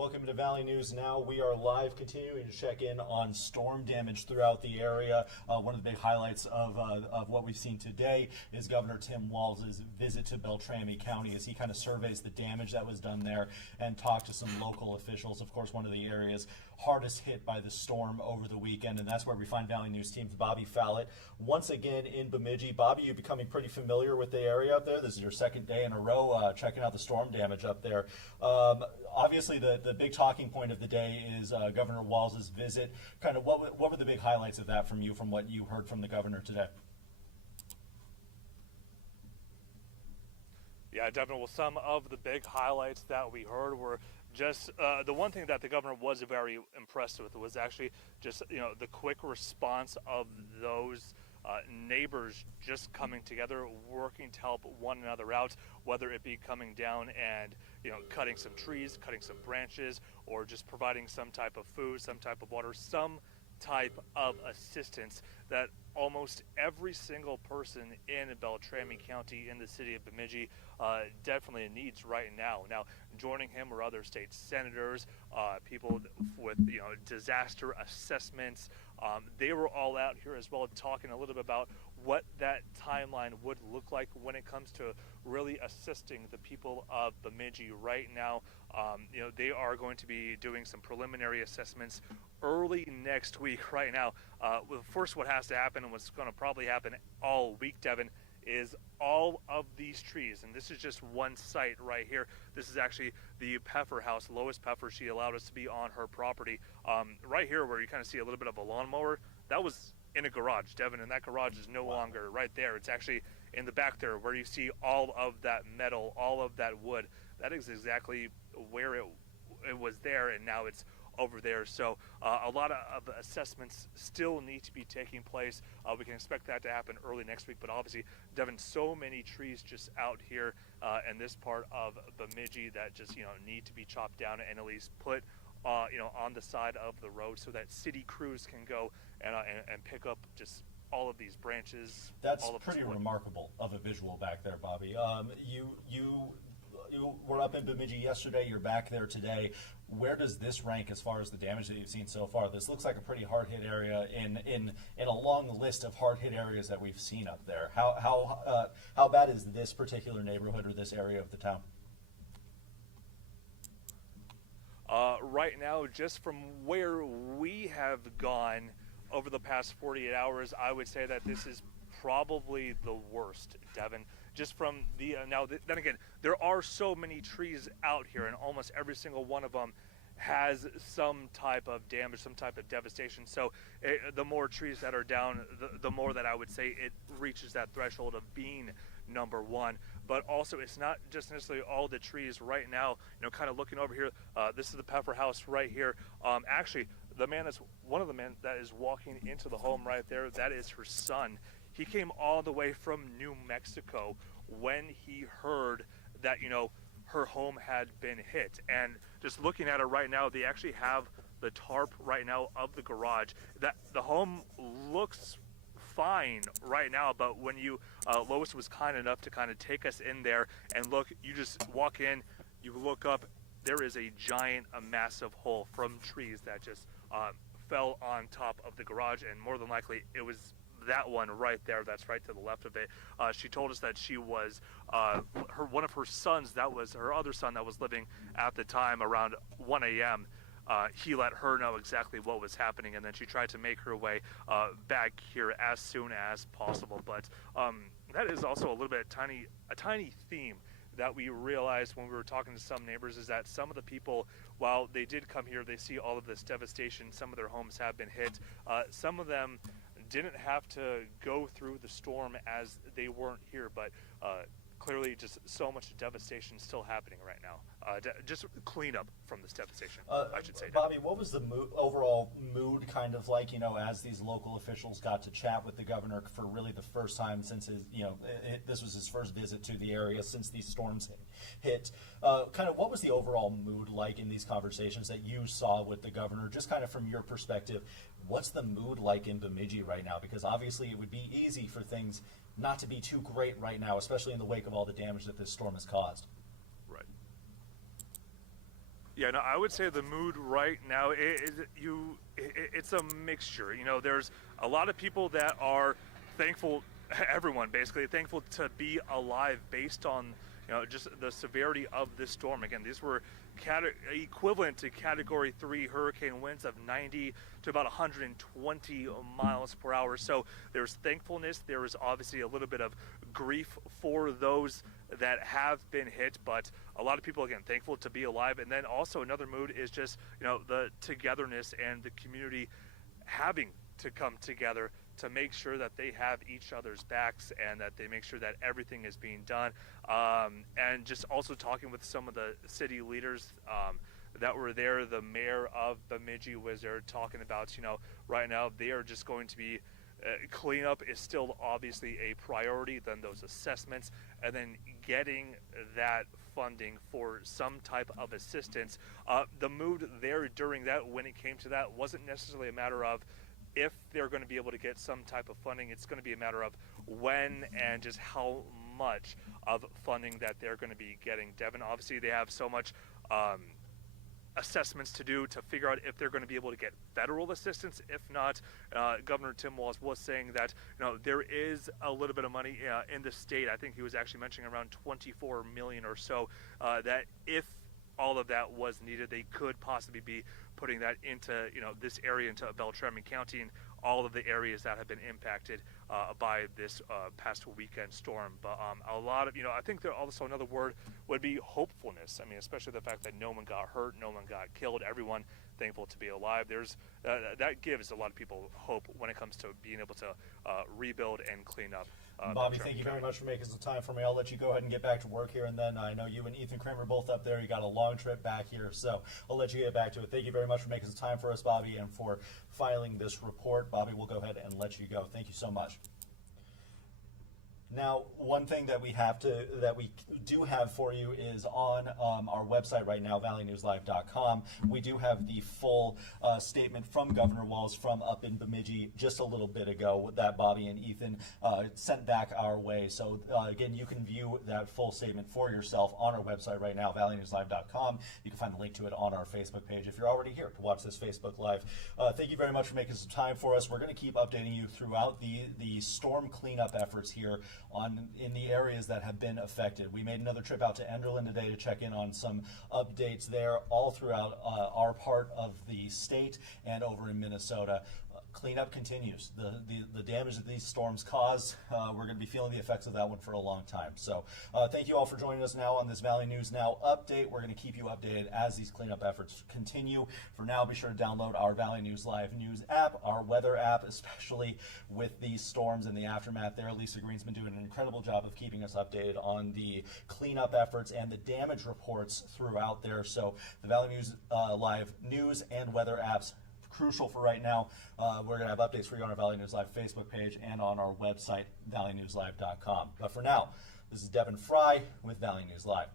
Welcome to Valley News Now. We are live, continuing to check in on storm damage throughout the area. One of the big highlights of what we've seen today is Governor Tim Walz's visit to Beltrami County as he kind of surveys the damage that was done there and talked to some local officials. Of course, one of the areas hardest hit by the storm over the weekend, and that's where we find Valley News team's Bobby Falat once again in Bemidji. Bobby, you're becoming pretty familiar with the area up there. This is your second day in a row checking out the storm damage up there. Obviously, the big talking point of the day is Governor Walz's visit. Kind of what were the big highlights of that from you, from what you heard from the governor today? Yeah, Devin, well, some of the big highlights that we heard were just the one thing that the governor was very impressed with was actually just, the quick response of those neighbors just coming together, working to help one another out, whether it be coming down and, cutting some trees, cutting some branches, or just providing some type of food, some type of water, some type of assistance that almost every single person in Beltrami County in the city of Bemidji definitely needs right now. Now, joining him were other state senators, people with disaster assessments. They were all out here as well, talking a little bit about what that timeline would look like when it comes to really assisting the people of Bemidji right now. They are going to be doing some preliminary assessments early next week right now. First, what has to happen, and what's going to probably happen all week, Devin, is all of these trees, and this is just one site right here. This is actually the Peffer house, Lois Peffer. She allowed us to be on her property. Right here where you kind of see a little bit of a lawnmower, that was in a garage, Devin, and that garage is no longer right there. It's actually in the back there where you see all of that metal, all of that wood. That is exactly where it was there, and now it's over there. So a lot of assessments still need to be taking place. We can expect that to happen early next week, but obviously, Devin, so many trees just out here in this part of Bemidji that just need to be chopped down and at least put on the side of the road so that city crews can go and pick up just all of these branches. That's pretty remarkable of a visual back there, Bobby. You were up in Bemidji yesterday, you're back there today. Where does this rank as far as the damage that you've seen so far? This looks like a pretty hard-hit area in a long list of hard-hit areas that we've seen up there. How bad is this particular neighborhood or this area of the town? Right now, just from where we have gone over the past 48 hours, I would say that this is probably the worst, Devin. Just from the then again, there are so many trees out here, and almost every single one of them has some type of damage, some type of devastation. So the more trees that are down, the more that I would say it reaches that threshold of being number one. But also, it's not just necessarily all the trees right now. Kind of looking over here, this is the Peffer house right here. Actually, one of the men that is walking into the home right there, that is her son. He came all the way from New Mexico when he heard that, her home had been hit. And just looking at it right now, they actually have the tarp right now of the garage. That the home looks fine right now, but when Lois was kind enough to kind of take us in there and look, you just walk in, you look up, there is a giant, a massive hole from trees that just fell on top of the garage, and more than likely it was that one right there that's right to the left of it. She told us that she was one of her sons, that was her other son that was living at the time, around 1 a.m. He let her know exactly what was happening, and then she tried to make her way back here as soon as possible. But that is also a little bit a tiny theme that we realized when we were talking to some neighbors, is that some of the people, while they did come here, they see all of this devastation. Some of their homes have been hit. Some of them didn't have to go through the storm as they weren't here, but clearly just so much devastation still happening right now. Just cleanup from this devastation, I should say. Bobby, what was the overall mood kind of like, as these local officials got to chat with the governor for really the first time since his, this was his first visit to the area since these storms hit. Kind of what was the overall mood like in these conversations that you saw with the governor, just kind of from your perspective? What's the mood like in Bemidji right now? Because obviously it would be easy for things not to be too great right now, especially in the wake of all the damage that this storm has caused. Right. Yeah, no, I would say the mood right now it's a mixture. You know, there's a lot of people that are thankful, everyone basically thankful to be alive based on just the severity of this storm. Again, these were equivalent to Category 3 hurricane winds of 90 to about 120 miles per hour. So there's thankfulness. There is obviously a little bit of grief for those that have been hit, but a lot of people, again, thankful to be alive. And then also another mood is just, the togetherness and the community having to come together to make sure that they have each other's backs and that they make sure that everything is being done. And just also talking with some of the city leaders that were there. The mayor of Bemidji was there talking about, right now they are just going to be cleanup is still obviously a priority, then those assessments, and then getting that funding for some type of assistance. The mood there during that, when it came to that, wasn't necessarily a matter of if they're going to be able to get some type of funding. It's going to be a matter of when and just how much of funding that they're going to be getting. Devin, obviously they have so much assessments to do to figure out if they're going to be able to get federal assistance. If not, Governor Tim Walz was saying that there is a little bit of money in the state. I think he was actually mentioning around 24 million or so, that if all of that was needed, they could possibly be putting that into this area, into Beltrami County and all of the areas that have been impacted by this past weekend storm. But a lot of, I think there also another word would be hopefulness. I mean, especially the fact that no one got hurt, no one got killed, everyone thankful to be alive. There's that gives a lot of people hope when it comes to being able to rebuild and clean up. Bobby, thank you very much for making some time for me. I'll let you go ahead and get back to work here, and then I know you and Ethan Kramer are both up there. You got a long trip back here, so I'll let you get back to it. Thank you very much for making some time for us, Bobby, and for filing this report. Bobby, we'll go ahead and let you go. Thank you so much. Now, one thing that we do have for you is on our website right now, valleynewslive.com. We do have the full statement from Governor Walz from up in Bemidji just a little bit ago that Bobby and Ethan sent back our way. So again, you can view that full statement for yourself on our website right now, valleynewslive.com. You can find the link to it on our Facebook page if you're already here to watch this Facebook Live. Thank you very much for making some time for us. We're going to keep updating you throughout the storm cleanup efforts here in the areas that have been affected. We made another trip out to Enderlin today to check in on some updates there all throughout our part of the state and over in Minnesota. Cleanup continues. The damage that these storms cause, we're going to be feeling the effects of that one for a long time. So thank you all for joining us now on this Valley News Now update. We're going to keep you updated as these cleanup efforts continue. For now, be sure to download our Valley News Live news app, our weather app, especially with these storms and the aftermath there. Lisa Green's been doing an incredible job of keeping us updated on the cleanup efforts and the damage reports throughout there. So the Valley News Live news and weather apps, crucial for right now. We're going to have updates for you on our Valley News Live Facebook page and on our website, valleynewslive.com. But for now, this is Devin Fry with Valley News Live.